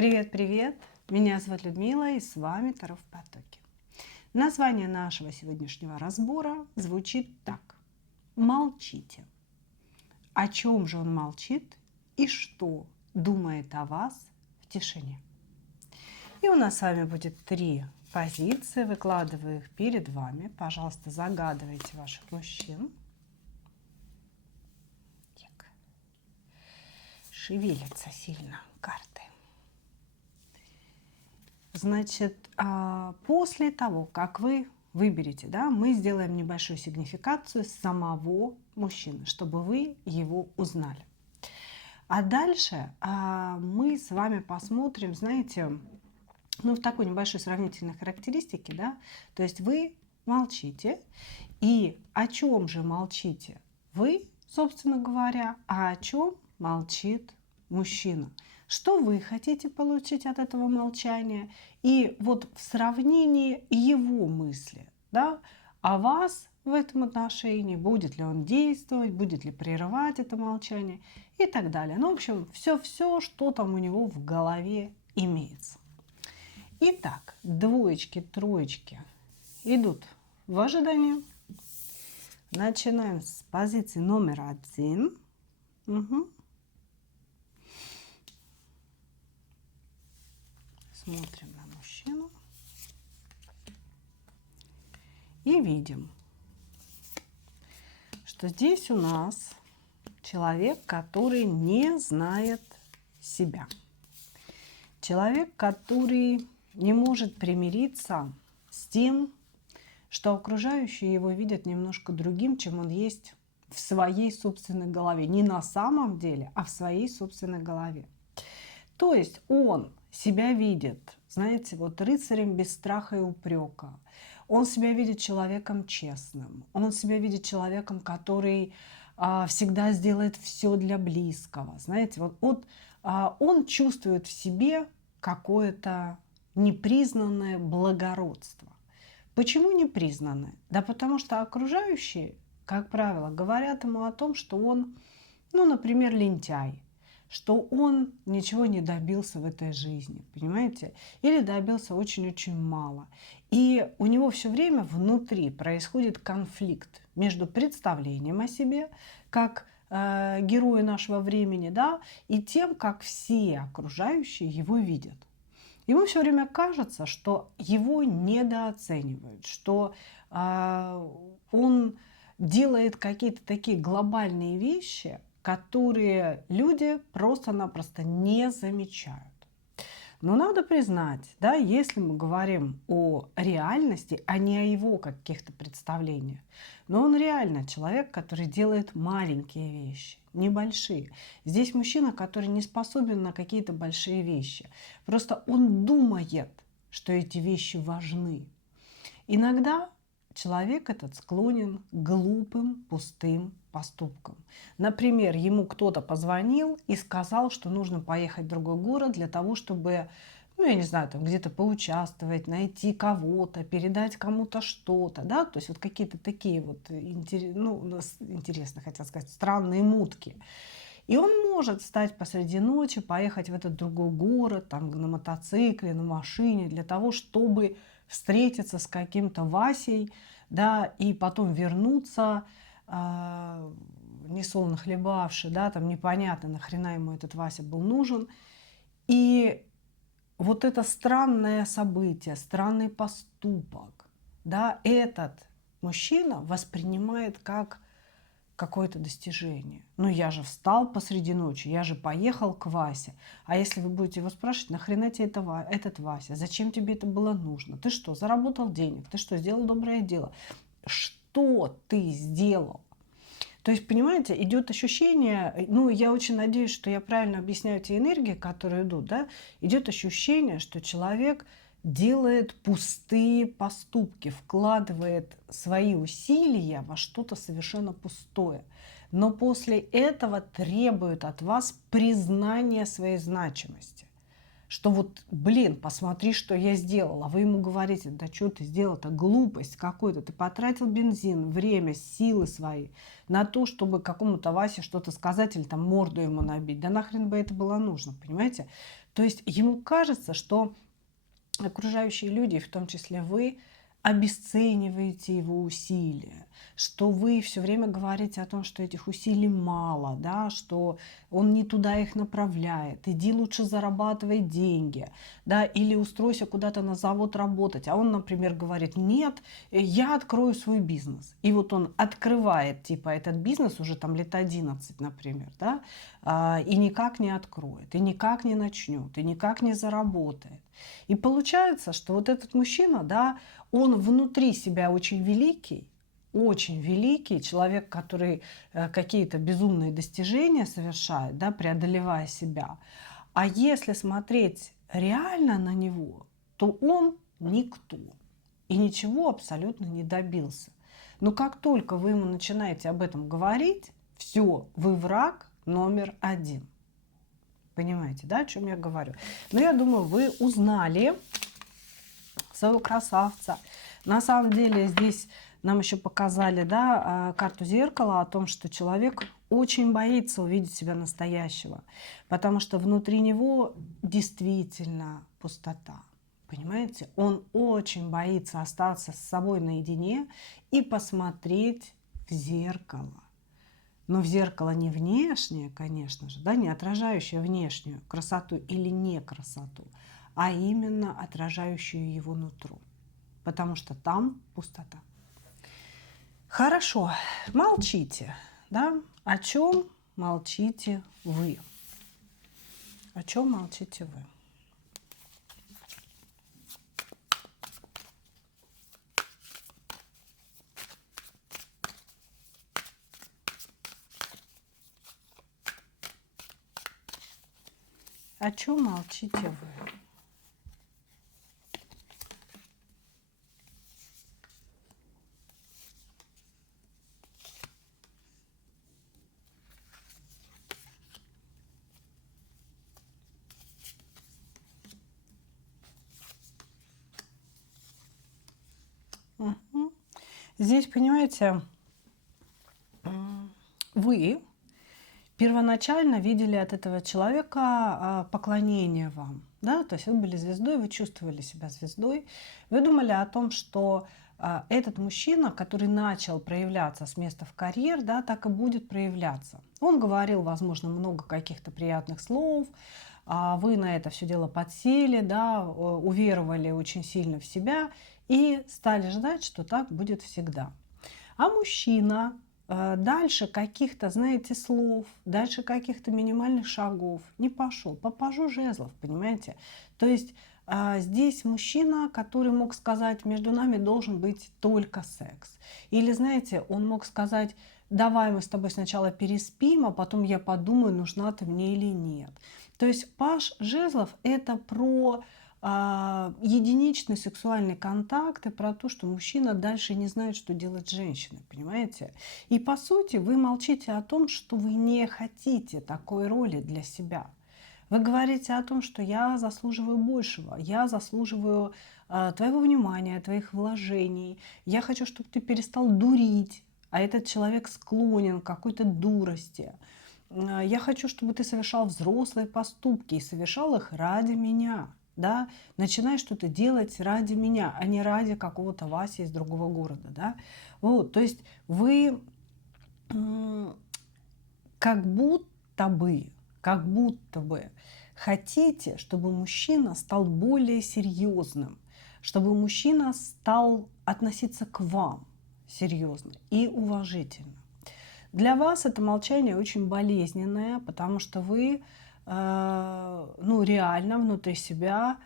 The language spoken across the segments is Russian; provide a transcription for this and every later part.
Привет-привет! Меня зовут Людмила, и с вами Таро в потоке. Название нашего сегодняшнего разбора звучит так. Молчите. О чем же он молчит и что думает о вас в тишине? И у нас с вами будет 3 позиции. Выкладываю их перед вами. Пожалуйста, загадывайте ваших мужчин. Так. Шевелятся сильно карты. Значит, после того, как вы выберете, да, мы сделаем небольшую сигнификацию самого мужчины, чтобы вы его узнали. А дальше мы с вами посмотрим, знаете, в такой небольшой сравнительной характеристике, да, то есть вы молчите, и о чем же молчите вы, собственно говоря, а о чем молчит мужчина? Что вы хотите получить от этого молчания? И вот в сравнении его мысли, да, о вас в этом отношении, будет ли он действовать, будет ли прерывать это молчание и так далее. Ну, в общем, все, что там у него в голове имеется. Итак, двоечки, троечки идут в ожидании. Начинаем с позиции номер 1. Угу. Смотрим на мужчину и видим, что здесь у нас человек, который не знает себя. Человек, который не может примириться с тем, что окружающие его видят немножко другим, чем он есть в своей собственной голове. Не на самом деле, а в своей собственной голове. То есть он себя видит, знаете, вот рыцарем без страха и упрека. Он себя видит человеком честным. Он себя видит человеком, который всегда сделает все для близкого. Знаете, вот он чувствует в себе какое-то непризнанное благородство. Почему непризнанное? Да потому что окружающие, как правило, говорят ему о том, что он, например, лентяй, что он ничего не добился в этой жизни, понимаете? Или добился очень-очень мало. И у него все время внутри происходит конфликт между представлением о себе, как героя нашего времени, да, и тем, как все окружающие его видят. Ему все время кажется, что его недооценивают, что он делает какие-то такие глобальные вещи, которые люди просто-напросто не замечают. Но надо признать, да, если мы говорим о реальности, а не о его каких-то представлениях, но он реально человек, который делает маленькие вещи, небольшие. Здесь мужчина, который не способен на какие-то большие вещи. Просто он думает, что эти вещи важны. Иногда человек этот склонен к глупым, пустым поступкам. Например, ему кто-то позвонил и сказал, что нужно поехать в другой город для того, чтобы, я не знаю, там где-то поучаствовать, найти кого-то, передать кому-то что-то, да, то есть вот какие-то такие вот интересные, хотел сказать, странные мутки. И он может встать посреди ночи, поехать в этот другой город, там на мотоцикле, на машине, для того, чтобы встретиться с каким-то Васей, да, и потом вернуться, несолоно хлебавший, да, там непонятно, нахрена ему этот Вася был нужен. И вот это странное событие, странный поступок, да, этот мужчина воспринимает как какое-то достижение. Я же встал посреди ночи, я же поехал к Васе. А если вы будете его спрашивать, нахрена тебе этот Вася? Зачем тебе это было нужно? Ты что, заработал денег? Ты что, сделал доброе дело? Что ты сделал? То есть, понимаете, идет ощущение, я очень надеюсь, что я правильно объясняю те энергии, которые идут, да, идет ощущение, что человек делает пустые поступки, вкладывает свои усилия во что-то совершенно пустое. Но после этого требует от вас признания своей значимости. Что вот, посмотри, что я сделала. А вы ему говорите, да что ты сделал-то, глупость какой-то. Ты потратил бензин, время, силы свои на то, чтобы какому-то Васе что-то сказать или там морду ему набить. Да нахрен бы это было нужно, понимаете? То есть ему кажется, что окружающие люди, в том числе вы, обесцениваете его усилия, что вы все время говорите о том, что этих усилий мало, да, что он не туда их направляет, иди лучше зарабатывай деньги, да, или устройся куда-то на завод работать, а он, например, говорит, нет, я открою свой бизнес, и вот он открывает, типа, этот бизнес уже там лет 11, например, да, и никак не откроет, и никак не начнет, и никак не заработает. И получается, что вот этот мужчина, да, он внутри себя очень великий человек, который какие-то безумные достижения совершает, да, преодолевая себя. А если смотреть реально на него, то он никто и ничего абсолютно не добился. Но как только вы ему начинаете об этом говорить, все, вы враг номер один. Понимаете, да, о чем я говорю? Но я думаю, вы узнали своего красавца. На самом деле здесь нам еще показали, да, карту зеркала о том, что человек очень боится увидеть себя настоящего, потому что внутри него действительно пустота. Понимаете? Он очень боится остаться с собой наедине и посмотреть в зеркало. Но в зеркало не внешнее, конечно же, да, не отражающее внешнюю красоту или не красоту, а именно отражающую его нутро. Потому что там пустота. Хорошо, молчите, да? О чем молчите вы? О чем молчите вы? О чем молчите вы? Угу. Здесь, понимаете, вы первоначально видели от этого человека поклонение вам, да, то есть вы были звездой, вы чувствовали себя звездой, вы думали о том, что этот мужчина, который начал проявляться с места в карьер, да, так и будет проявляться. Он говорил, возможно, много каких-то приятных слов, вы на это все дело подсели, да, уверовали очень сильно в себя и стали ждать, что так будет всегда. А мужчина дальше каких-то, знаете, слов, дальше каких-то минимальных шагов не пошел. По пажу жезлов, понимаете? То есть здесь мужчина, который мог сказать, между нами должен быть только секс. Или, знаете, он мог сказать, давай мы с тобой сначала переспим, а потом я подумаю, нужна ты мне или нет. То есть паж жезлов – это про единичный сексуальный контакт и про то, что мужчина дальше не знает, что делать с женщиной, понимаете? И по сути вы молчите о том, что вы не хотите такой роли для себя. Вы говорите о том, что я заслуживаю большего, я заслуживаю твоего внимания, твоих вложений, я хочу, чтобы ты перестал дурить, а этот человек склонен к какой-то дурости. Я хочу, чтобы ты совершал взрослые поступки и совершал их ради меня. Да, начинай что-то делать ради меня, а не ради какого-то Васи из другого города, да. Вот, то есть вы как будто бы хотите, чтобы мужчина стал более серьезным, чтобы мужчина стал относиться к вам серьезно и уважительно. Для вас это молчание очень болезненное, потому что вы ну, реально внутри себя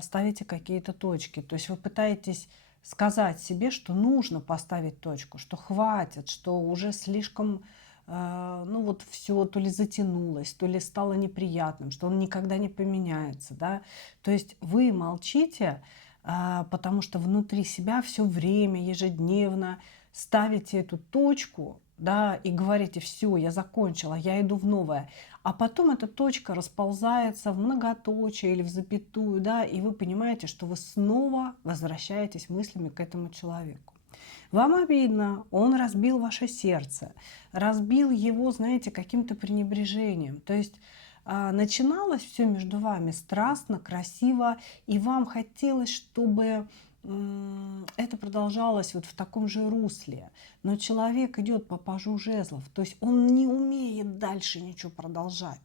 ставите какие-то точки. То есть вы пытаетесь сказать себе, что нужно поставить точку, что хватит, что уже слишком, ну вот все то ли затянулось, то ли стало неприятным, что он никогда не поменяется. Да? То есть вы молчите, потому что внутри себя все время, ежедневно ставите эту точку, да, и говорите, все, я закончила, я иду в новое. А потом эта точка расползается в многоточие или в запятую, да, и вы понимаете, что вы снова возвращаетесь мыслями к этому человеку. Вам обидно, он разбил ваше сердце, разбил его, знаете, каким-то пренебрежением. То есть начиналось все между вами страстно, красиво, и вам хотелось, чтобы это продолжалось вот в таком же русле. Но человек идет по пажу жезлов, то есть он не умеет дальше ничего продолжать.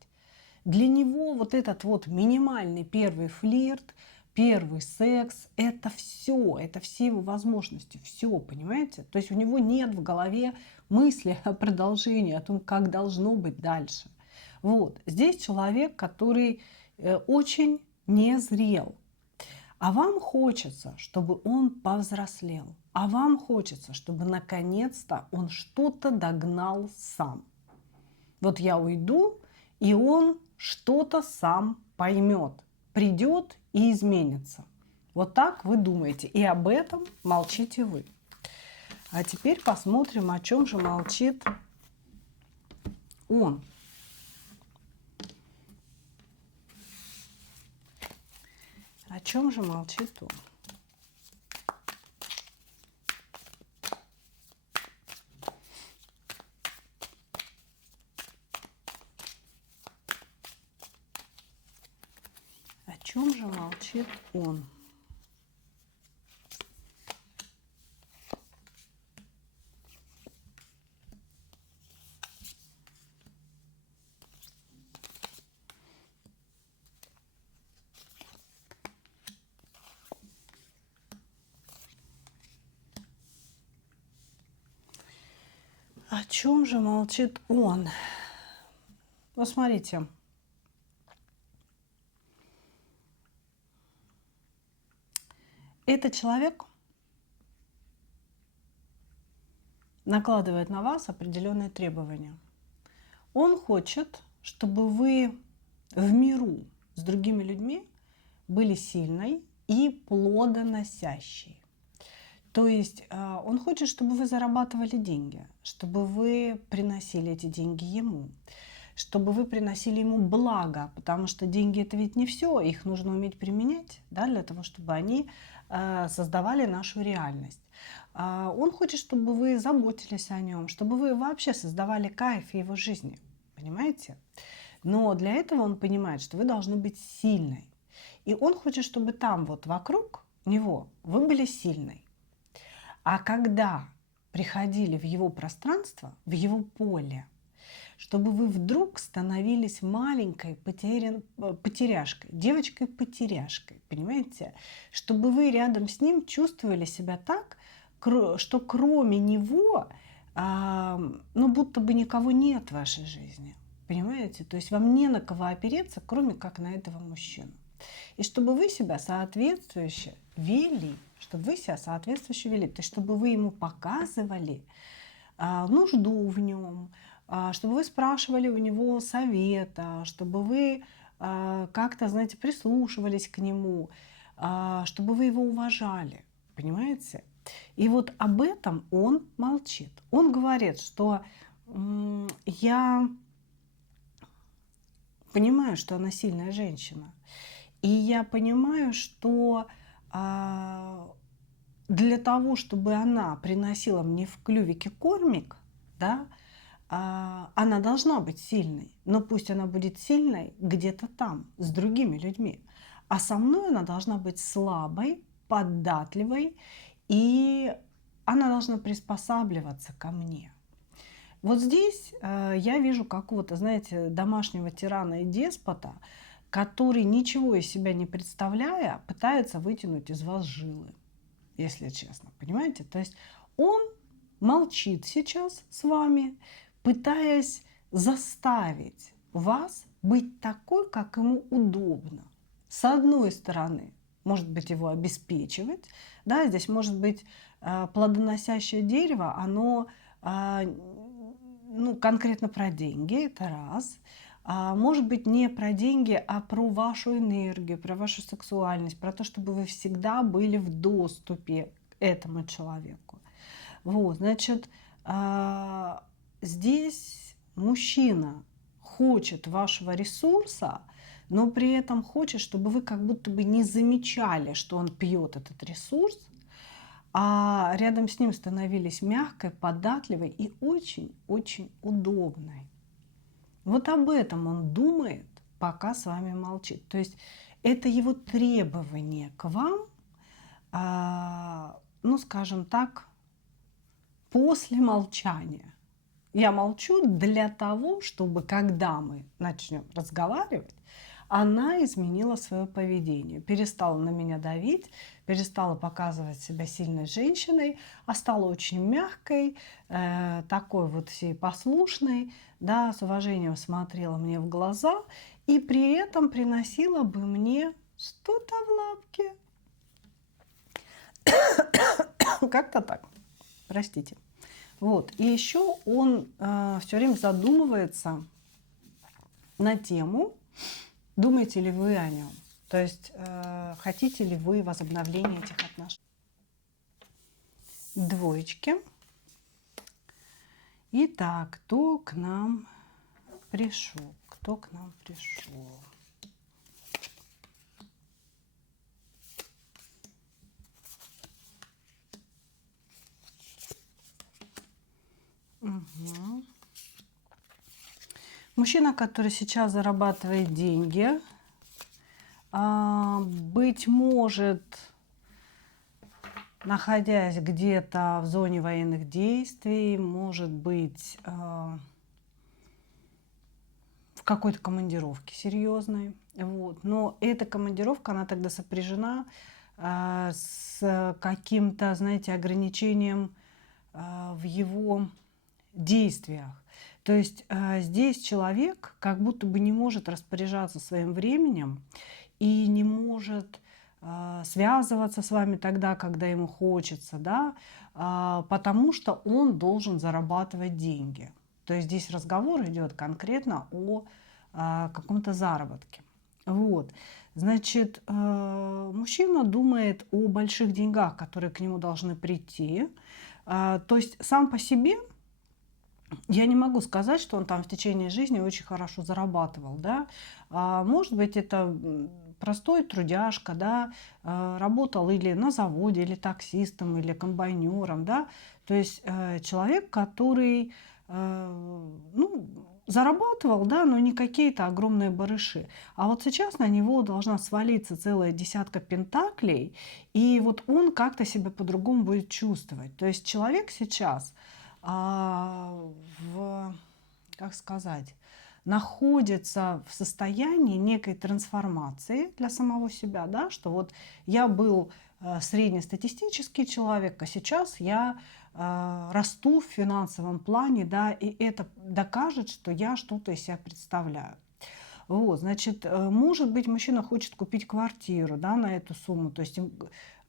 Для него вот этот вот минимальный первый флирт, первый секс, это все его возможности, все, понимаете? То есть у него нет в голове мысли о продолжении, о том, как должно быть дальше. Вот, здесь человек, который очень незрел. А вам хочется, чтобы он повзрослел. А вам хочется, чтобы наконец-то он что-то догнал сам. Вот я уйду, и он что-то сам поймет, придет и изменится. Вот так вы думаете. И об этом молчите вы. А теперь посмотрим, о чем же молчит он. О чем же молчит он? О чем же молчит он? О чем же молчит он? Ну, смотрите. Этот человек накладывает на вас определенные требования. Он хочет, чтобы вы в миру с другими людьми были сильной и плодоносящей. То есть он хочет, чтобы вы зарабатывали деньги, чтобы вы приносили эти деньги ему, чтобы вы приносили ему благо, потому что деньги это ведь не все, их нужно уметь применять, да, для того, чтобы они создавали нашу реальность. Он хочет, чтобы вы заботились о нем, чтобы вы вообще создавали кайф в его жизни, понимаете? Но для этого он понимает, что вы должны быть сильной. И он хочет, чтобы там вот вокруг него вы были сильной. А когда приходили в его пространство, в его поле, чтобы вы вдруг становились маленькой потеряшкой, девочкой-потеряшкой, понимаете? Чтобы вы рядом с ним чувствовали себя так, что кроме него, ну, будто бы никого нет в вашей жизни, понимаете? То есть вам не на кого опереться, кроме как на этого мужчину. И чтобы вы себя соответствующе вели, то есть чтобы вы ему показывали нужду в нем, чтобы вы спрашивали у него совета, чтобы вы как-то, знаете, прислушивались к нему, чтобы вы его уважали, понимаете? И вот об этом он молчит. Он говорит, что я понимаю, что она сильная женщина, и я понимаю, что для того, чтобы она приносила мне в клювике кормик, да, она должна быть сильной. Но пусть она будет сильной где-то там, с другими людьми. А со мной она должна быть слабой, податливой, и она должна приспосабливаться ко мне. Вот здесь я вижу какого-то, знаете, домашнего тирана и деспота, который, ничего из себя не представляя, пытается вытянуть из вас жилы, если честно, понимаете? То есть он молчит сейчас с вами, пытаясь заставить вас быть такой, как ему удобно. С одной стороны, может быть, его обеспечивать, да, здесь может быть плодоносящее дерево, оно ну, конкретно про деньги, это раз. Может быть, не про деньги, а про вашу энергию, про вашу сексуальность, про то, чтобы вы всегда были в доступе к этому человеку. Вот, значит, здесь мужчина хочет вашего ресурса, но при этом хочет, чтобы вы как будто бы не замечали, что он пьет этот ресурс, а рядом с ним становились мягкой, податливой и очень-очень удобной. Вот об этом он думает, пока с вами молчит. То есть это его требование к вам, ну, скажем так, после молчания. Я молчу для того, чтобы, когда мы начнем разговаривать, она изменила свое поведение, перестала на меня давить, перестала показывать себя сильной женщиной, а стала очень мягкой, такой вот всей послушной, да, с уважением смотрела мне в глаза и при этом приносила бы мне что-то в лапке. Как-то так. Простите. Вот. И еще он все время задумывается на тему, думаете ли вы о нем. То есть хотите ли вы возобновления этих отношений. Двоечки. Итак, кто к нам пришел? Кто к нам пришел? Угу. Мужчина, который сейчас зарабатывает деньги, быть может, находясь где-то в зоне военных действий, может быть, в какой-то командировке серьезной. Вот. Но эта командировка, она тогда сопряжена с каким-то, знаете, ограничением в его действиях. То есть здесь человек как будто бы не может распоряжаться своим временем и не может связываться с вами тогда, когда ему хочется, да, потому что он должен зарабатывать деньги. То есть здесь разговор идет конкретно о каком-то заработке. Вот. Значит, мужчина думает о больших деньгах, которые к нему должны прийти. То есть сам по себе я не могу сказать, что он там в течение жизни очень хорошо зарабатывал, да. Может быть, это простой трудяжка, да, работал или на заводе, или таксистом, или комбайнером, да. То есть человек, который, ну, зарабатывал, да, но не какие-то огромные барыши. А вот сейчас на него должна свалиться целая десятка пентаклей, и вот он как-то себя по-другому будет чувствовать. То есть человек сейчас как сказать, находится в состоянии некой трансформации для самого себя, да, что вот я был среднестатистический человек, а сейчас я расту в финансовом плане, да, и это докажет, что я что-то из себя представляю. Вот, значит, может быть, мужчина хочет купить квартиру, да, на эту сумму. То есть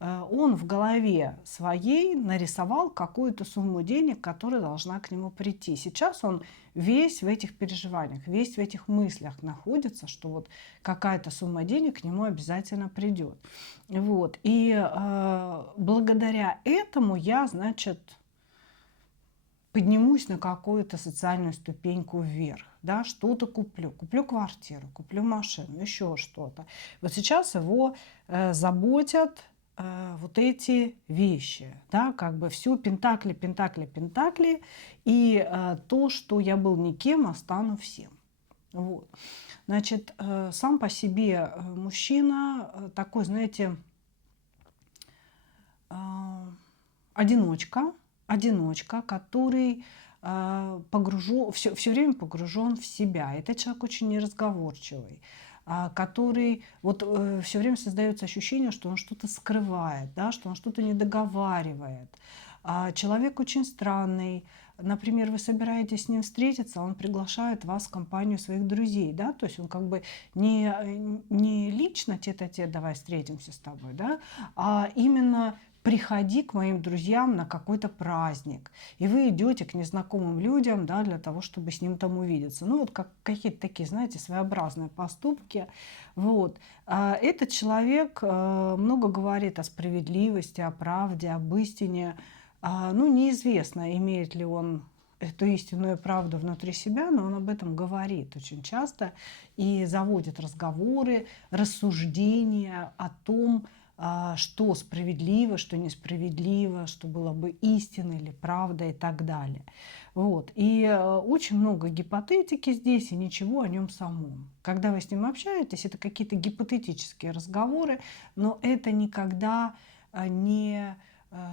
он в голове своей нарисовал какую-то сумму денег, которая должна к нему прийти. Сейчас он весь в этих переживаниях, весь в этих мыслях находится, что вот какая-то сумма денег к нему обязательно придет. Вот. И благодаря этому я, значит, поднимусь на какую-то социальную ступеньку вверх, да, что-то куплю квартиру, куплю машину, еще что-то. Вот сейчас его заботят вот эти вещи, да, как бы все пентакли, пентакли, пентакли, и то, что я был никем, а стану всем. Вот. Значит, сам по себе мужчина такой, знаете, одиночка, который все время погружен в себя. Этот человек очень неразговорчивый, который вот все время создается ощущение, что он что-то скрывает, да, что он что-то не договаривает. Человек очень странный. Например, вы собираетесь с ним встретиться, он приглашает вас в компанию своих друзей, да, то есть он как бы не лично тет-а-тет давай встретимся с тобой, да, а именно приходи к моим друзьям на какой-то праздник. И вы идете к незнакомым людям, да, для того, чтобы с ним там увидеться. Ну, вот как какие-то такие, знаете, своеобразные поступки. Вот. Этот человек много говорит о справедливости, о правде, об истине. Ну, неизвестно, имеет ли он эту истинную правду внутри себя, но он об этом говорит очень часто и заводит разговоры, рассуждения о том, что справедливо, что несправедливо, что было бы истиной или правда и так далее. Вот. И очень много гипотетики здесь и ничего о нем самом. Когда вы с ним общаетесь, это какие-то гипотетические разговоры, но это никогда не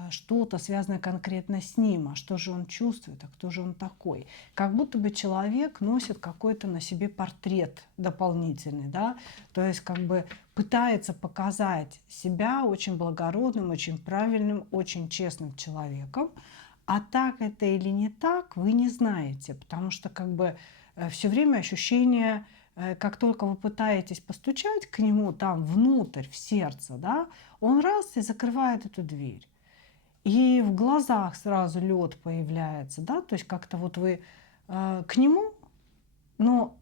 что-то связанное конкретно с ним, а что же он чувствует, а кто же он такой. Как будто бы человек носит какой-то на себе портрет дополнительный, да, то есть как бы пытается показать себя очень благородным, очень правильным, очень честным человеком, а так это или не так, вы не знаете, потому что как бы все время ощущение, как только вы пытаетесь постучать к нему там внутрь, в сердце, да, он раз и закрывает эту дверь. И в глазах сразу лед появляется, да, то есть как-то вот вы к нему, но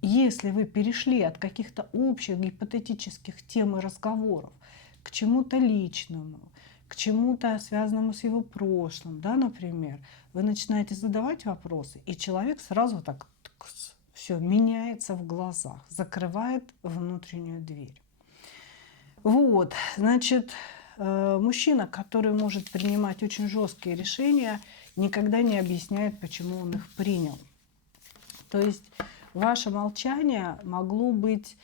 если вы перешли от каких-то общих гипотетических тем и разговоров к чему-то личному, к чему-то связанному с его прошлым, да, например, вы начинаете задавать вопросы, и человек сразу так все меняется в глазах, закрывает внутреннюю дверь. Вот, значит, мужчина, который может принимать очень жесткие решения, никогда не объясняет, почему он их принял. То есть ваше молчание могло быть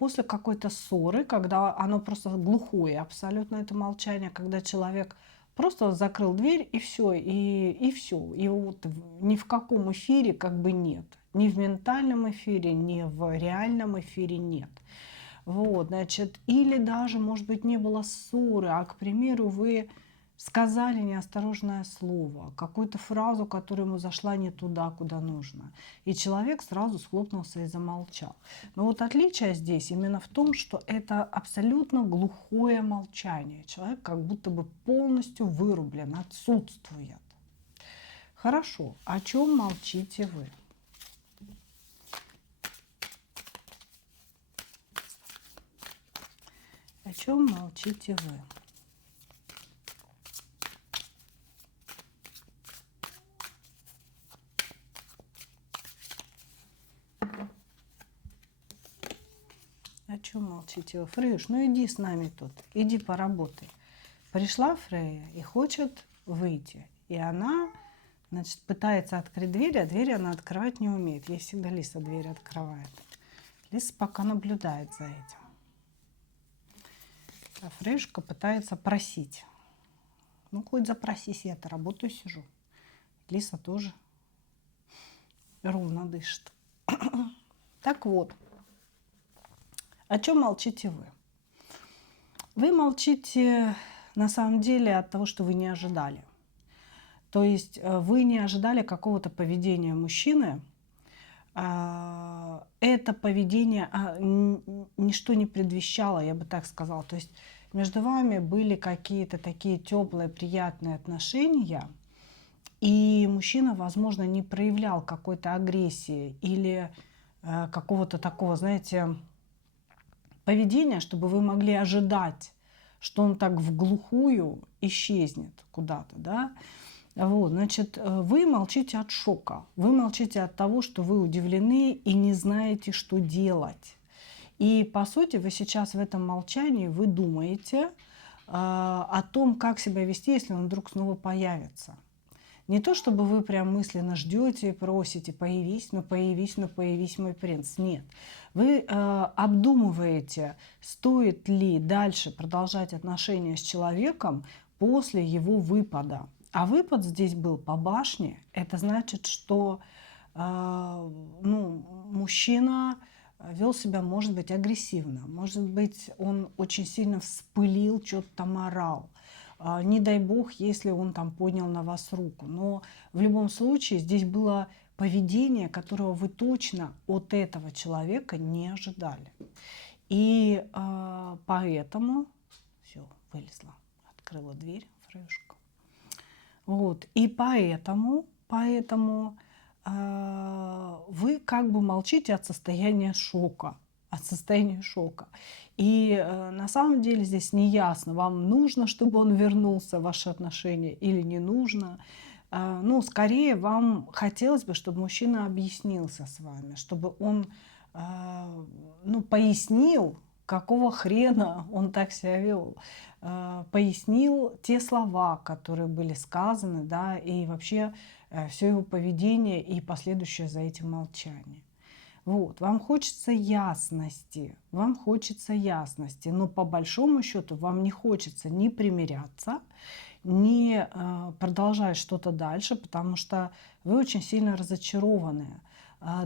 после какой-то ссоры, когда оно просто глухое абсолютно, это молчание, когда человек просто закрыл дверь и все, и все. И вот ни в каком эфире как бы нет. Ни в ментальном эфире, ни в реальном эфире нет. Вот, значит, или даже, может быть, не было ссоры, а, к примеру, вы сказали неосторожное слово, какую-то фразу, которая ему зашла не туда, куда нужно. И человек сразу схлопнулся и замолчал. Но вот отличие здесь именно в том, что это абсолютно глухое молчание. Человек как будто бы полностью вырублен, отсутствует. Хорошо, о чем молчите вы? О чем молчите вы? О чем молчите вы? Фрейш, ну иди с нами тут, иди поработай. Пришла Фрея и хочет выйти. И она, значит, пытается открыть дверь, а дверь она открывать не умеет. Ей всегда Лиса дверь открывает. Лиса пока наблюдает за этим. А Фрейшка пытается просить. Ну, хоть запросись, я-то работаю, сижу. Лиса тоже ровно дышит. Так вот, о чем молчите вы? Вы молчите на самом деле от того, что вы не ожидали. То есть вы не ожидали какого-то поведения мужчины. Это поведение ничто не предвещало, я бы так сказала. То есть между вами были какие-то такие теплые, приятные отношения, и мужчина, возможно, не проявлял какой-то агрессии или какого-то такого, знаете, поведения, чтобы вы могли ожидать, что он так в глухую исчезнет куда-то, да. Вот, значит, вы молчите от шока, вы молчите от того, что вы удивлены и не знаете, что делать. И, по сути, вы сейчас в этом молчании, вы думаете о том, как себя вести, если он вдруг снова появится. Не то, чтобы вы прям мысленно ждете и просите: появись, ну появись, ну появись, мой принц. Нет. Вы обдумываете, стоит ли дальше продолжать отношения с человеком после его выпада. А выпад здесь был по башне. Это значит, что мужчина вел себя, может быть, агрессивно. Может быть, он очень сильно вспылил, что-то там орал. Не дай бог, если он там поднял на вас руку. Но в любом случае здесь было поведение, которого вы точно от этого человека не ожидали. И поэтому... Все, вылезла, открыла дверь, Фрейшка. Вот. И поэтому вы как бы молчите от состояния шока. И на самом деле здесь не ясно, вам нужно, чтобы он вернулся в ваши отношения или не нужно. Ну, скорее вам хотелось бы, чтобы мужчина объяснился с вами, чтобы он пояснил, какого хрена он так себя вел, пояснил те слова, которые были сказаны, да, и вообще все его поведение и последующее за этим молчание. Вот, вам хочется ясности, но по большому счету вам не хочется ни примиряться, ни продолжать что-то дальше, потому что вы очень сильно разочарованы.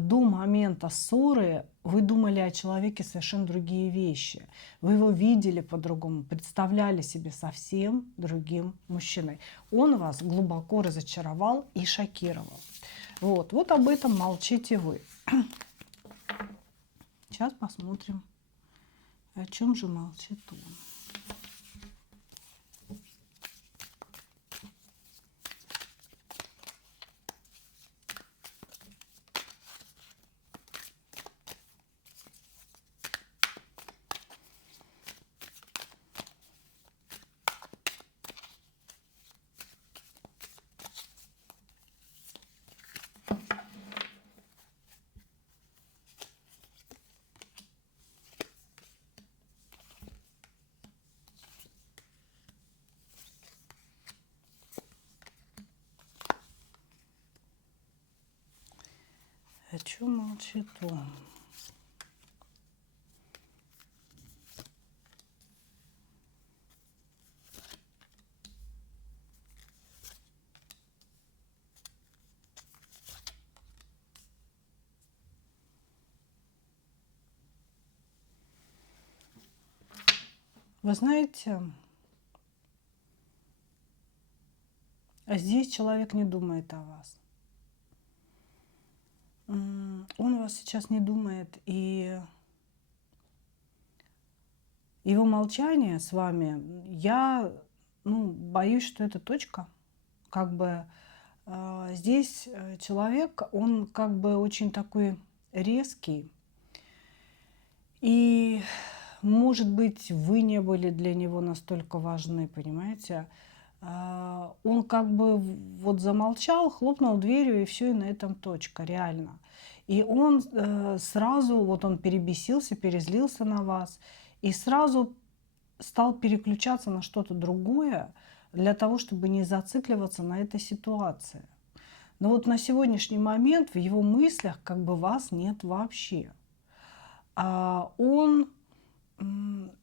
До момента ссоры вы думали о человеке совершенно другие вещи. Вы его видели по-другому, представляли себе совсем другим мужчиной. Он вас глубоко разочаровал и шокировал. Вот об этом молчите вы. Сейчас посмотрим, о чем же молчит он. О чем молчит он? Вы знаете, здесь человек не думает о вас. Он о вас сейчас не думает, и его молчание с вами, я боюсь, что это точка. Как бы здесь человек, он как бы очень такой резкий, и, может быть, вы не были для него настолько важны, понимаете? Он как бы вот замолчал, хлопнул дверью, и все, и на этом точка, реально. И он сразу, вот он перебесился, перезлился на вас, и сразу стал переключаться на что-то другое для того, чтобы не зацикливаться на этой ситуации. Но вот на сегодняшний момент в его мыслях как бы вас нет вообще. Он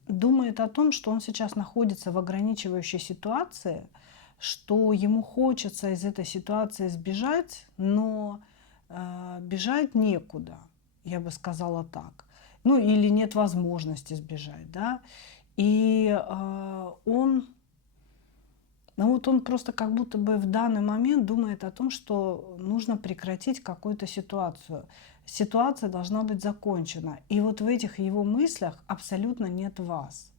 думает о том, что он сейчас находится в ограничивающей ситуации, что ему хочется из этой ситуации сбежать, но бежать некуда, я бы сказала так. Ну или нет возможности сбежать, да. И он просто как будто бы в данный момент думает о том, что нужно прекратить какую-то ситуацию. Ситуация должна быть закончена. И вот в этих его мыслях абсолютно нет вас.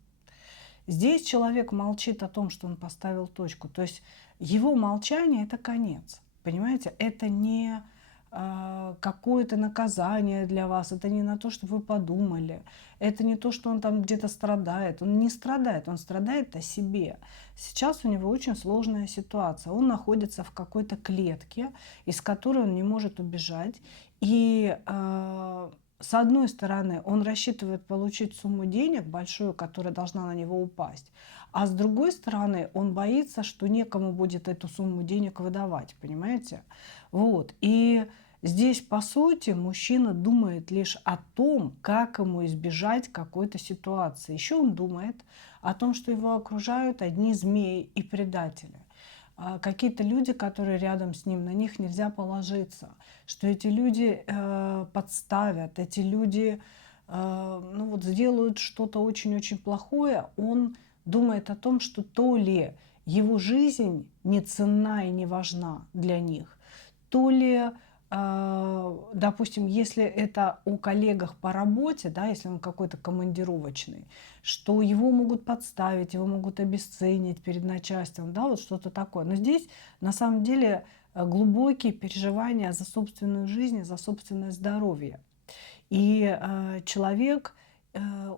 Здесь человек молчит о том, что он поставил точку. То есть его молчание – это конец. Понимаете? Это не какое-то наказание для вас, это не на то, что вы подумали, это не то, что он там где-то страдает. Он не страдает, он страдает о себе. Сейчас у него очень сложная ситуация. Он находится в какой-то клетке, из которой он не может убежать. И с одной стороны, он рассчитывает получить сумму денег большую, которая должна на него упасть. А с другой стороны, он боится, что некому будет эту сумму денег выдавать, понимаете? Вот. И здесь, по сути, мужчина думает лишь о том, как ему избежать какой-то ситуации. Еще он думает о том, что его окружают одни змеи и предатели. Какие-то люди, которые рядом с ним, на них нельзя положиться, что эти люди подставят, эти люди сделают что-то очень-очень плохое. Он думает о том, что то ли его жизнь не ценна и не важна для них, то ли, допустим, если это о коллегах по работе, да, если он какой-то командировочный, что его могут подставить, его могут обесценить перед начальством, да, вот что-то такое. Но здесь на самом деле глубокие переживания за собственную жизнь, за собственное здоровье. И человек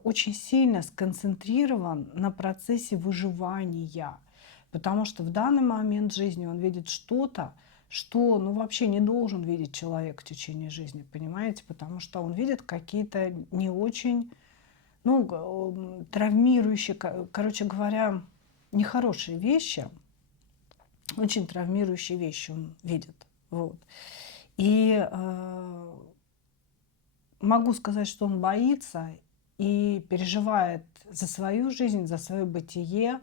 очень сильно сконцентрирован на процессе выживания, потому что в данный момент жизни он видит что-то, что вообще не должен видеть человек в течение жизни, понимаете? Потому что он видит какие-то не очень ну, травмирующие, короче говоря, нехорошие вещи, очень травмирующие вещи он видит. Вот. И могу сказать, что он боится и переживает за свою жизнь, за свое бытие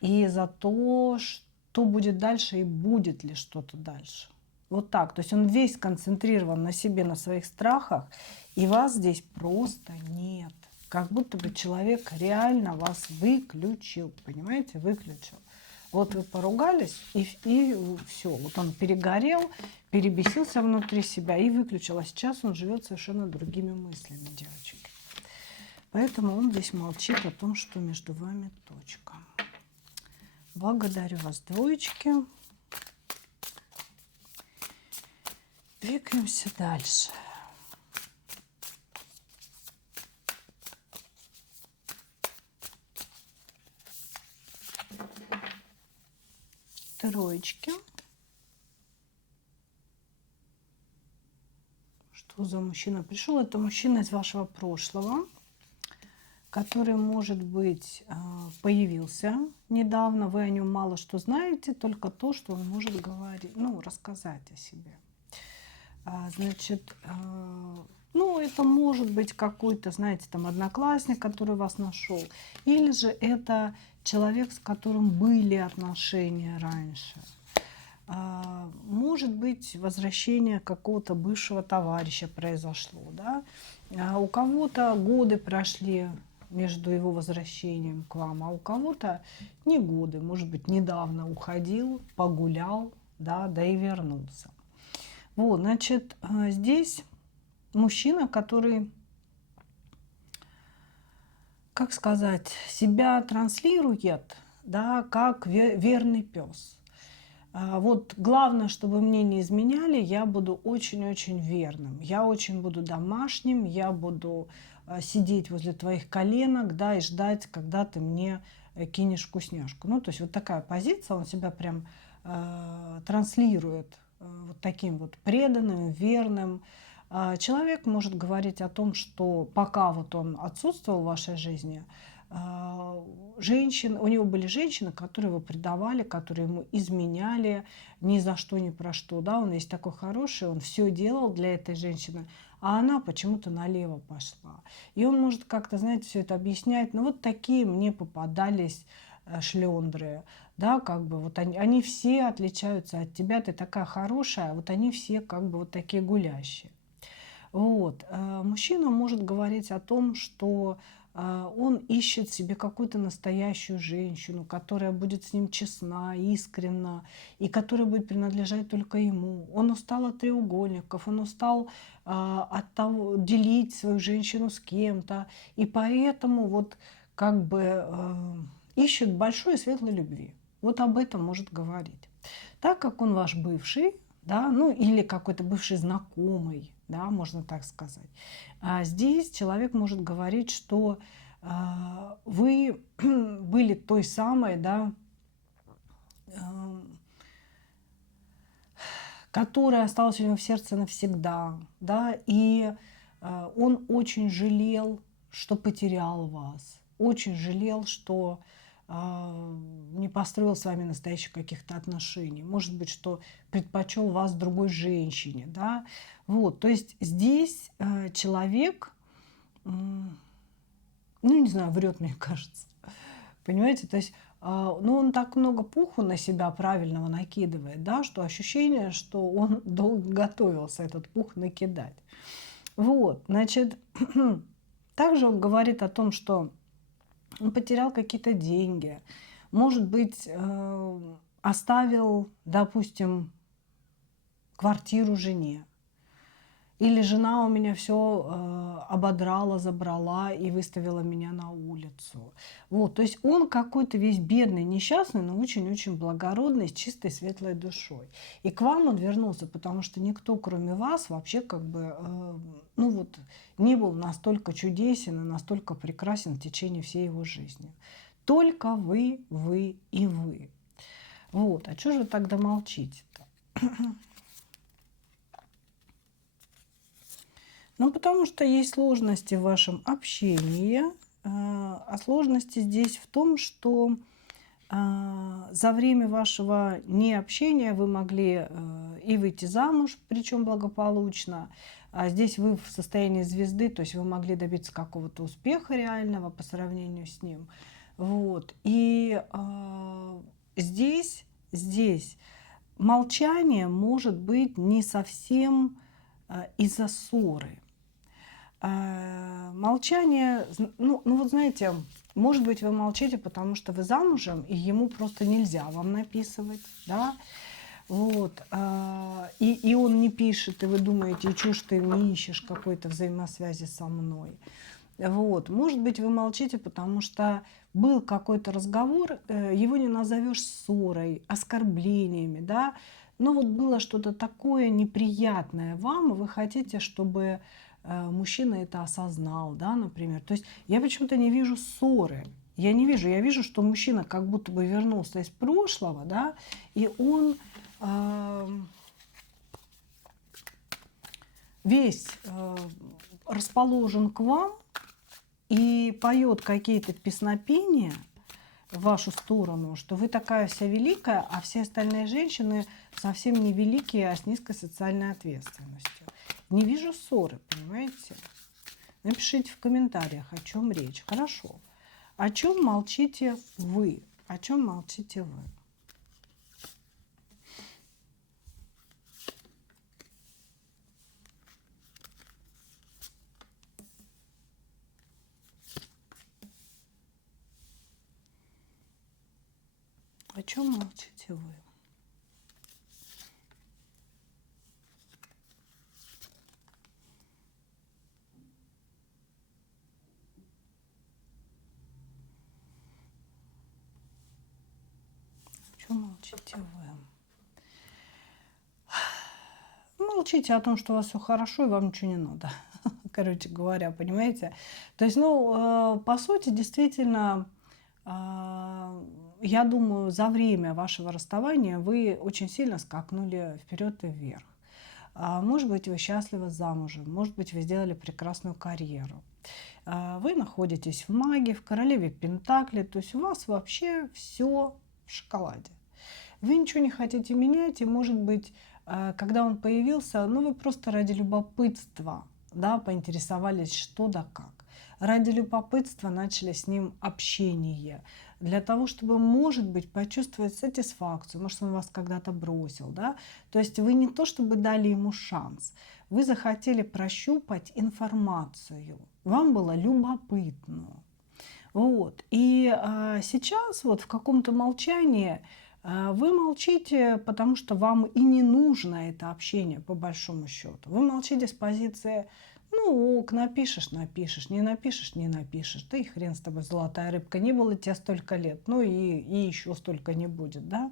и за то, что будет дальше и будет ли что-то дальше. Вот так. То есть он весь сконцентрирован на себе, на своих страхах, и вас здесь просто нет. Как будто бы человек реально вас выключил, понимаете, выключил. Вот вы поругались, и все. Вот он перегорел, перебесился внутри себя и выключил. А сейчас он живет совершенно другими мыслями, девочки. Поэтому он здесь молчит о том, что между вами точка. Благодарю вас, двоечки. Двигаемся дальше. Троечки. Что за мужчина пришел? Это мужчина из вашего прошлого, который, может быть, появился недавно. Вы о нем мало что знаете, только то, что он может говорить, ну, рассказать о себе. Значит, ну, это может быть какой-то, знаете, там одноклассник, который вас нашел, или же это человек, с которым были отношения раньше. Может быть, возвращение какого-то бывшего товарища произошло, да? У кого-то годы прошли между его возвращением к вам, а у кого-то не годы, может быть, недавно уходил, погулял, да, да и вернулся. Вот, значит, здесь мужчина, который, как сказать, себя транслирует, да, как верный пес. Вот главное, чтобы мне не изменяли, я буду очень-очень верным. Я очень буду домашним, я буду сидеть возле твоих коленок, да, и ждать, когда ты мне кинешь вкусняшку. Ну, то есть вот такая позиция, он себя прям транслирует вот таким вот преданным, верным. Человек может говорить о том, что пока вот он отсутствовал в вашей жизни, женщин, у него были женщины, которые его предавали, которые ему изменяли ни за что, ни про что. Да? Он есть такой хороший, он все делал для этой женщины, а она почему-то налево пошла. И он может как-то, знаете, все это объяснять. Ну вот такие мне попадались шлендры. Да, как бы вот они все отличаются от тебя, ты такая хорошая, а вот они все как бы вот такие гулящие. Вот. Мужчина может говорить о том, что он ищет себе какую-то настоящую женщину, которая будет с ним честна, искренна, и которая будет принадлежать только ему. Он устал от треугольников, он устал от того, делить свою женщину с кем-то, и поэтому вот как бы ищет большой и светлой любви. Вот об этом может говорить. Так как он ваш бывший, да, ну или какой-то бывший знакомый, да, можно так сказать. А здесь человек может говорить, что вы были той самой, да, которая осталась у него в сердце навсегда, да, и он очень жалел, что потерял вас, очень жалел, что не построил с вами настоящих каких-то отношений. Может быть, что предпочел вас другой женщине. Да? Вот, то есть здесь человек, ну, не знаю, врет, мне кажется. Понимаете? То есть, ну, он так много пуху на себя правильного накидывает, да, что ощущение, что он долго готовился этот пух накидать. Вот, значит, также он говорит о том, что он потерял какие-то деньги, может быть, оставил, допустим, квартиру жене. Или жена у меня все ободрала, забрала и выставила меня на улицу. Вот, то есть он какой-то весь бедный, несчастный, но очень-очень благородный, с чистой, светлой душой. И к вам он вернулся, потому что никто, кроме вас, вообще как бы, ну вот, не был настолько чудесен и настолько прекрасен в течение всей его жизни. Только вы и вы. Вот, а что же вы тогда молчите-то? Ну, потому что есть сложности в вашем общении. А сложности здесь в том, что за время вашего необщения вы могли и выйти замуж, причем благополучно. А здесь вы в состоянии звезды, то есть вы могли добиться какого-то успеха реального по сравнению с ним. Вот. И здесь молчание может быть не совсем из-за ссоры. Молчание, ну вот знаете, может быть, вы молчите, потому что вы замужем, и ему просто нельзя вам написывать, да, вот, и он не пишет, и вы думаете, чё ж ты не ищешь какой-то взаимосвязи со мной. Вот, может быть, вы молчите, потому что был какой-то разговор, его не назовешь ссорой, оскорблениями, да, но вот было что-то такое неприятное вам, и вы хотите, чтобы мужчина это осознал, да, например. То есть я почему-то не вижу ссоры. Я не вижу, я вижу, что мужчина как будто бы вернулся из прошлого, да, и он весь расположен к вам и поет какие-то песнопения в вашу сторону, что вы такая вся великая, а все остальные женщины совсем не великие, а с низкой социальной ответственностью. Не вижу ссоры, понимаете? Напишите в комментариях, о чем речь. Хорошо. О чем молчите вы? О чем молчите вы? О чем молчите вы? О чем молчите вы? Молчите о том, что у вас все хорошо, и вам ничего не надо. Короче говоря, понимаете? То есть, ну, по сути, действительно, я думаю, за время вашего расставания вы очень сильно скакнули вперед и вверх. Может быть, вы счастливы замужем, может быть, вы сделали прекрасную карьеру. Вы находитесь в маге, в королеве Пентакли, то есть у вас вообще все в шоколаде. Вы ничего не хотите менять, и, может быть, когда он появился, ну, вы просто ради любопытства, да, поинтересовались, что да как. Ради любопытства начали с ним общение, для того, чтобы, может быть, почувствовать сатисфакцию, может, он вас когда-то бросил, да. То есть вы не то, чтобы дали ему шанс, вы захотели прощупать информацию, вам было любопытно. Вот. И сейчас вот в каком-то молчании вы молчите, потому что вам и не нужно это общение, по большому счету. Вы молчите с позиции, ну ок, напишешь, напишешь, не напишешь, не напишешь. Да и хрен с тобой, золотая рыбка, не было тебе столько лет, ну и еще столько не будет, да.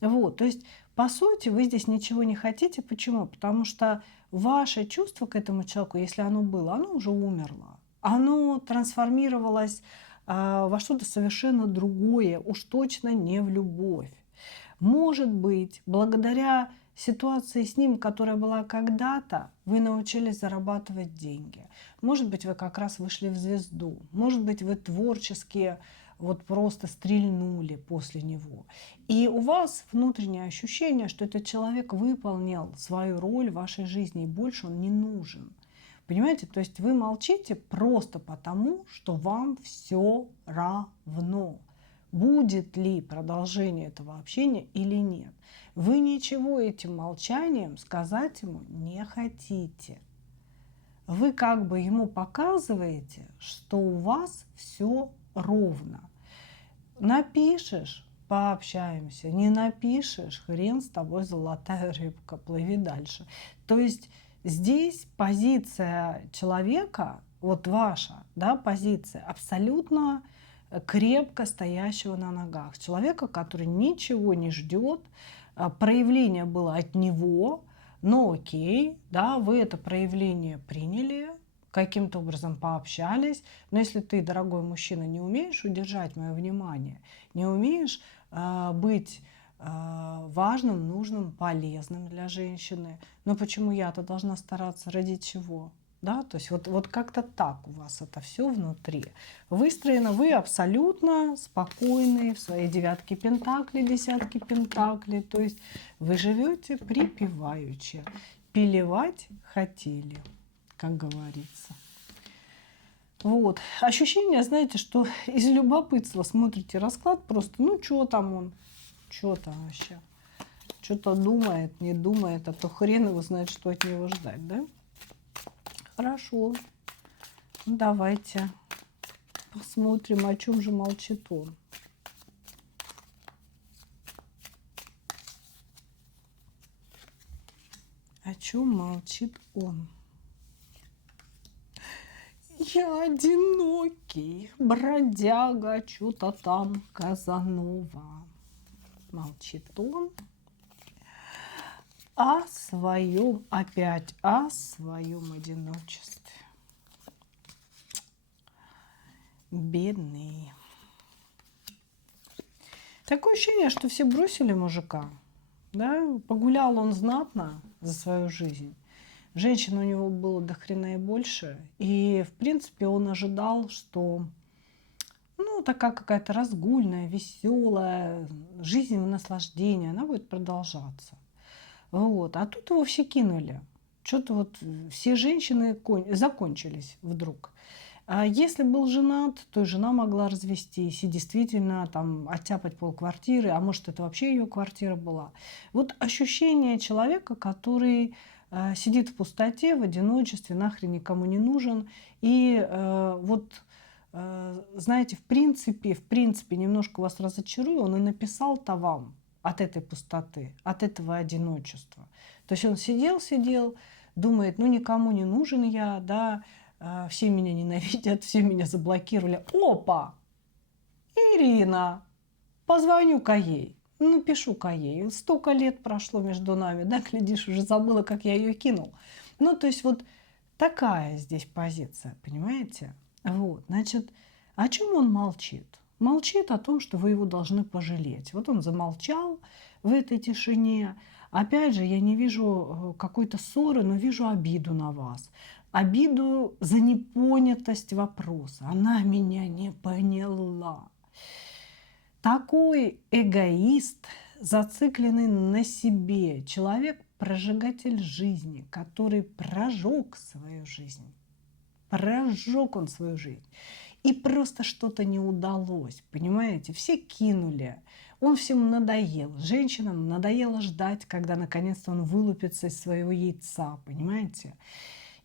Вот, то есть, по сути, вы здесь ничего не хотите. Почему? Потому что ваше чувство к этому человеку, если оно было, оно уже умерло. Оно трансформировалось во что-то совершенно другое, уж точно не в любовь. Может быть, благодаря ситуации с ним, которая была когда-то, вы научились зарабатывать деньги. Может быть, вы как раз вышли в звезду. Может быть, вы творчески вот просто стрельнули после него. И у вас внутреннее ощущение, что этот человек выполнил свою роль в вашей жизни, и больше он не нужен. Понимаете, то есть вы молчите просто потому, что вам все равно, будет ли продолжение этого общения или нет. Вы ничего этим молчанием сказать ему не хотите. Вы как бы ему показываете, что у вас все ровно. Напишешь — пообщаемся, не напишешь — хрен с тобой, золотая рыбка, плыви дальше. То есть здесь позиция человека, вот ваша, да, позиция абсолютно крепко стоящего на ногах. Человека, который ничего не ждет, проявление было от него, но окей, да, вы это проявление приняли, каким-то образом пообщались. Но если ты, дорогой мужчина, не умеешь удержать мое внимание, не умеешь быть важным, нужным, полезным для женщины, но почему я-то должна стараться? Ради чего? Да, то есть вот как-то так у вас это все внутри выстроено. Вы абсолютно спокойны в своей девятке пентаклей, десятке пентаклей. То есть вы живете припеваючи. Пилевать хотели, как говорится. Вот. Ощущение, знаете, что из любопытства смотрите расклад просто, ну, что там он, что там вообще. Что-то думает, не думает, а то хрен его знает, что от него ждать, да? Хорошо. Ну, давайте посмотрим, о чем же молчит он. О чем молчит он? Я одинокий, бродяга, что-то там Казанова. Молчит он. О своем, опять о своем одиночестве. Бедный. Такое ощущение, что все бросили мужика. Да? Погулял он знатно за свою жизнь. Женщин у него было до хрена и больше. И, в принципе, он ожидал, что ну, такая какая-то разгульная, веселая жизнь в наслаждении, она будет продолжаться. Вот. А тут его все кинули. Что-то вот все женщины закончились вдруг. А если был женат, то и жена могла развестись и действительно там оттяпать полквартиры, а может это вообще ее квартира была. Вот ощущение человека, который сидит в пустоте, в одиночестве, нахрен никому не нужен. И знаете, в принципе, немножко вас разочарую, он и написал-то вам от этой пустоты, от этого одиночества. То есть он сидел, думает, ну никому не нужен я, да, все меня ненавидят, все меня заблокировали. Опа! Ирина! Позвоню-ка ей, напишу-ка ей. Столько лет прошло между нами, да, глядишь, уже забыла, как я ее кинул. Ну, то есть вот такая здесь позиция, понимаете? Вот, значит, о чем он молчит? Молчит о том, что вы его должны пожалеть. Вот он замолчал в этой тишине. Опять же, я не вижу какой-то ссоры, но вижу обиду на вас. Обиду за непонятость вопроса. Она меня не поняла. Такой эгоист, зацикленный на себе, человек, прожигатель жизни, который прожег свою жизнь. Прожег он свою жизнь. И просто что-то не удалось, понимаете? Все кинули. Он всем надоел. Женщинам надоело ждать, когда наконец-то он вылупится из своего яйца, понимаете?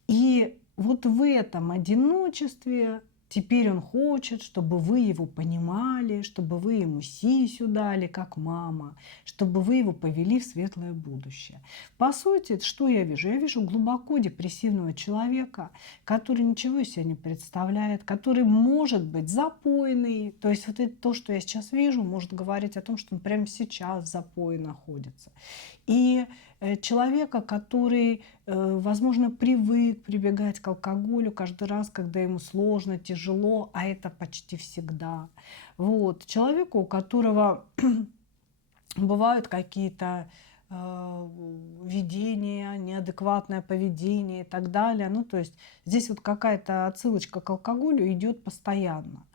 И вот в этом одиночестве теперь он хочет, чтобы вы его понимали, чтобы вы ему сисю дали, как мама, чтобы вы его повели в светлое будущее. По сути, что я вижу? Я вижу глубоко депрессивного человека, который ничего из себя не представляет, который может быть запойный. То есть вот это то, что я сейчас вижу, может говорить о том, что он прямо сейчас в запое находится. И человека, который, возможно, привык прибегать к алкоголю каждый раз, когда ему сложно, тяжело, а это почти всегда. Вот. Человеку, у которого бывают какие-то видения, неадекватное поведение и так далее. Ну, то есть здесь вот какая-то отсылочка к алкоголю идет постоянно.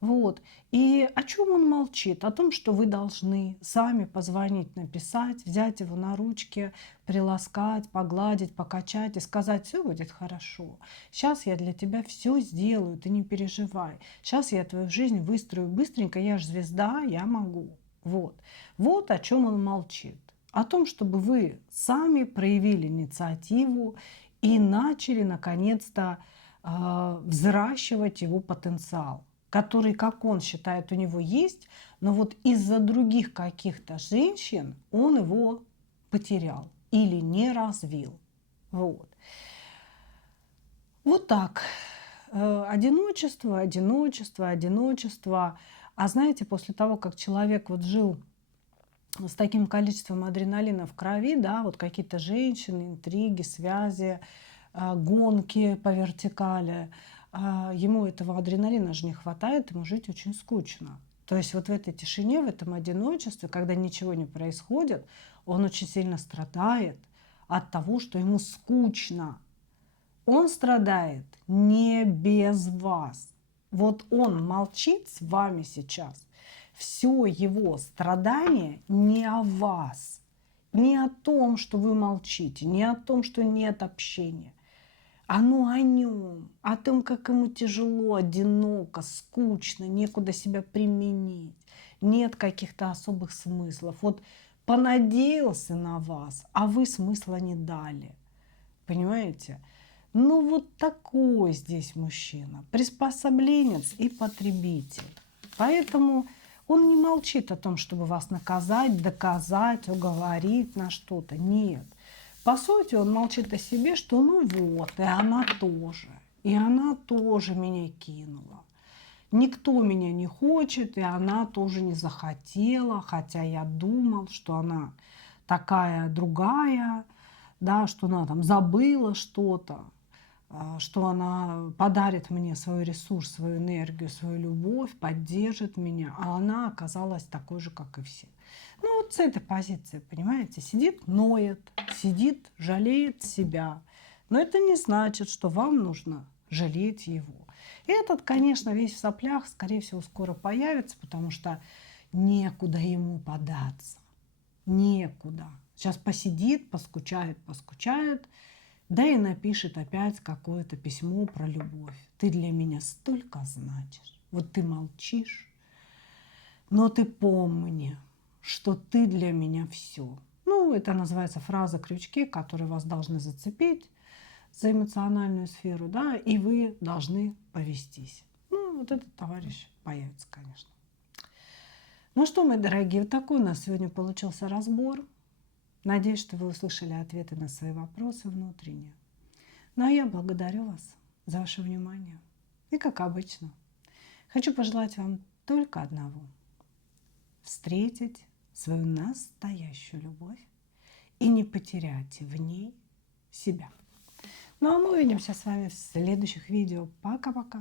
Вот. И о чем он молчит? О том, что вы должны сами позвонить, написать, взять его на ручки, приласкать, погладить, покачать и сказать, все будет хорошо. Сейчас я для тебя все сделаю, ты не переживай. Сейчас я твою жизнь выстрою быстренько, я же звезда, я могу. Вот. Вот о чем он молчит. О том, чтобы вы сами проявили инициативу и начали наконец-то взращивать его потенциал, который, как он считает, у него есть, но вот из-за других каких-то женщин он его потерял или не развил. Вот. Вот так. Одиночество, одиночество, одиночество. А знаете, после того, как человек вот жил с таким количеством адреналина в крови, да, вот какие-то женщины, интриги, связи, гонки по вертикали, ему этого адреналина же не хватает, ему жить очень скучно. То есть вот в этой тишине, в этом одиночестве, когда ничего не происходит, он очень сильно страдает от того, что ему скучно. Он страдает не без вас. Вот он молчит с вами сейчас. Все его страдание не о вас, не о том, что вы молчите, не о том, что нет общения. Оно о нем, о том, как ему тяжело, одиноко, скучно, некуда себя применить, нет каких-то особых смыслов. Вот понадеялся на вас, а вы смысла не дали. Понимаете? Ну вот такой здесь мужчина, приспособленец и потребитель. Поэтому он не молчит о том, чтобы вас наказать, доказать, уговорить на что-то. Нет. По сути, он молчит о себе, что ну вот, и она тоже меня кинула. Никто меня не хочет, и она тоже не захотела, хотя я думал, что она такая другая, да, что она там забыла что-то, что она подарит мне свой ресурс, свою энергию, свою любовь, поддержит меня, а она оказалась такой же, как и все. Ну вот с этой позиции, понимаете, сидит, ноет, сидит, жалеет себя. Но это не значит, что вам нужно жалеть его. И этот, конечно, весь в соплях, скорее всего, скоро появится, потому что некуда ему податься. Некуда. Сейчас посидит, поскучает, да и напишет опять какое-то письмо про любовь. Ты для меня столько значишь. Вот ты молчишь, но ты помни, что ты для меня все. Ну, это называется фраза крючки, которые вас должны зацепить за эмоциональную сферу, да, и вы должны повестись. Ну, вот этот товарищ появится, конечно. Ну что, мои дорогие, вот такой у нас сегодня получился разбор. Надеюсь, что вы услышали ответы на свои вопросы внутренние. Ну а я благодарю вас за ваше внимание. И как обычно, хочу пожелать вам только одного. Встретить свою настоящую любовь и не потерять в ней себя. Ну а мы увидимся с вами в следующих видео. Пока-пока.